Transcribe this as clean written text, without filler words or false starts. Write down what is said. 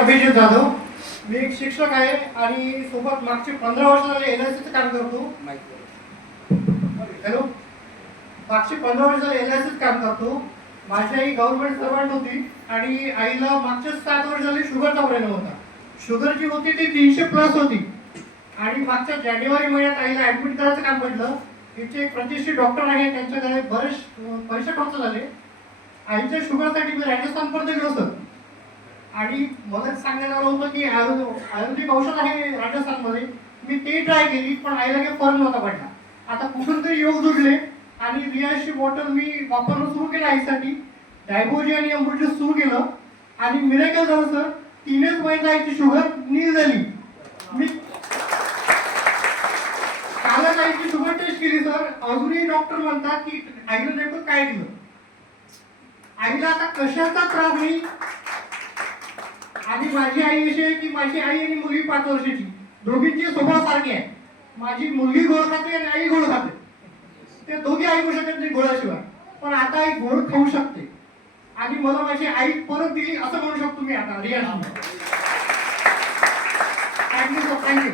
अभिजित जाधव, मी एक शिक्षक आहे आणि सोबत मागचे 15 वर्ष झाले LICचं काम करतो. हॅलो, मागचे 15 वर्ष झाले LICचं काम करतो. माझी आई गव्हर्नमेंट सर्वंट होती आणि आईला मागचे 7 वर्ष झाले शुगरचा प्रॉब्लेम होता. शुगर जी होती ती 300+ होती आणि मागच्या जानेवारी महिन्यात आईला ऍडमिट करायचं काम पडलं. इथे एक प्रतिष्ठित डॉक्टर आहे, त्यांच्याकडे बरेच पैसे खर्च झाले. आईच्या शुगरसाठी मी राजस्थानपर्यंत गेलो सर आणि मला सांगण्यात आलं होतं की आयुर्वेदिक औषध आहे राजस्थानमध्ये. मी ते ट्राय केली पण आईला काही फरक नव्हता पडला. आता कुठून तरी योग जुडले आणि रियाची बॉटल मी वापरणं सुरू केलं आईसाठी. डायबोजी आणि अमृत ज्यूस सुरू केलं आणि मिरेकल झालं सर. 3च महिन्यात आईची शुगर नील झाली. मी कालच आईची शुगर टेस्ट केली सर. अजूनही डॉक्टर म्हणतात की आईला नेमकं काय दिलं. आईला आता कशाचा त्रास नाही. आणि माझी आई अशी आहे की माझी आई आणि मुलगी 5 वर्षाची, दोघींची स्वभाव सारखी आहे. माझी मुलगी गोड खाते आणि आई गोड खाते. ते दोघी ऐकू शकत नाही गोळाशिवाय, पण आता आई गोड खाऊ शकते आणि मला माझी आई परत दिली असं म्हणू शकतो मी आता रिया. Thank you sir, thank you.